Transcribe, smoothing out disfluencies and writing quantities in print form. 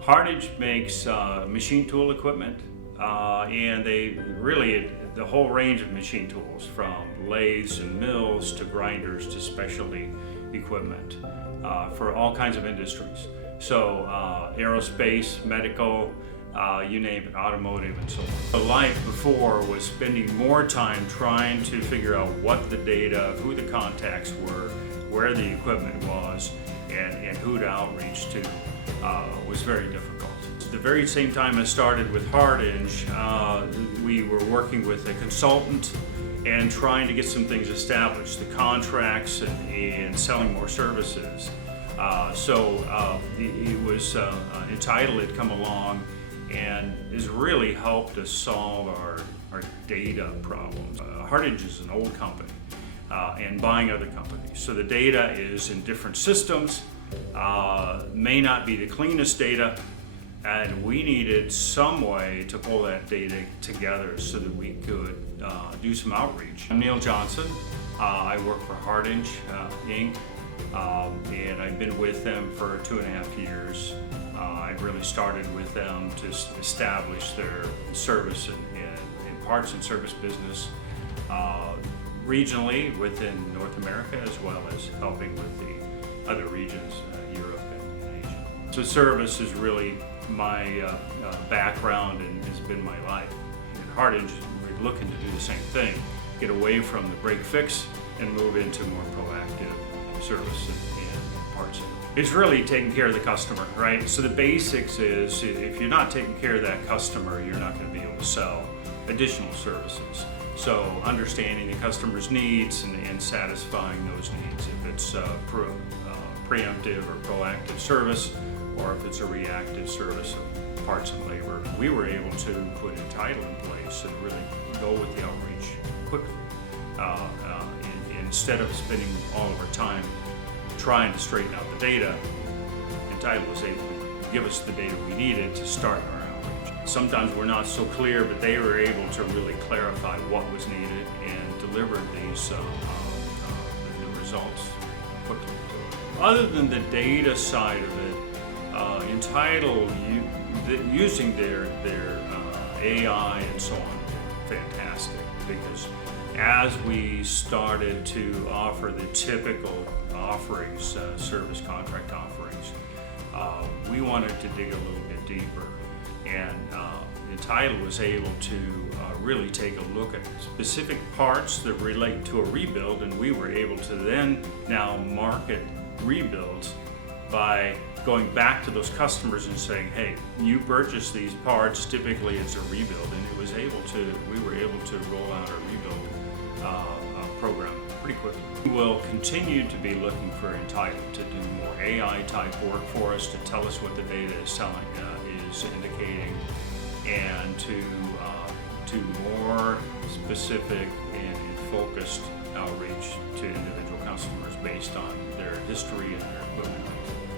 Hardinge makes machine tool equipment, and they really, the whole range of machine tools, from lathes and mills to grinders to specialty equipment for all kinds of industries. So aerospace, medical, you name it, automotive and so on. The life before was spending more time trying to figure out what the data, who the contacts were, where the equipment was, and who to outreach to was very difficult. At the very same time I started with Hardinge, we were working with a consultant and trying to get some things established, the contracts and selling more services. It was Entytle had come along and has really helped us solve our data problems. Hardinge is an old company and buying other companies. So the data is in different systems, may not be the cleanest data, and we needed some way to pull that data together so that we could do some outreach. I'm Neil Johnson. I work for Hardinge, Inc., and I've been with them for 2.5 years. I really started with them to establish their service and parts and service business regionally within North America, as well as helping with the other regions, Europe and Asia. So service is really my background and has been my life. At Hardinge, we're looking to do the same thing, get away from the break-fix and move into more proactive service and parts. It's really taking care of the customer, right? So the basics is, if you're not taking care of that customer, you're not going to be able to sell additional services. So understanding the customer's needs and satisfying those needs, if it's preemptive or proactive service, or if it's a reactive service of parts and labor. We were able to put Entytle in place and really go with the outreach quickly. Instead of spending all of our time trying to straighten out the data, Entytle was able to give us the data we needed to start our outreach. Sometimes we're not so clear, but they were able to really clarify what was needed and delivered these the results quickly. Other than the data side of it, Entytle, using their AI and so on, fantastic, because as we started to offer the typical offerings, service contract offerings, we wanted to dig a little bit deeper, and Entytle was able to really take a look at specific parts that relate to a rebuild, and we were able to then now market rebuilds by going back to those customers and saying, hey, you purchased these parts, typically it's a rebuild, and we were able to roll out our rebuild program pretty quickly. We will continue to be looking for Entytle to do more AI type work for us, to tell us what the data is telling, is indicating, and to more specific and focused outreach to individual customers based on their history and their equipment.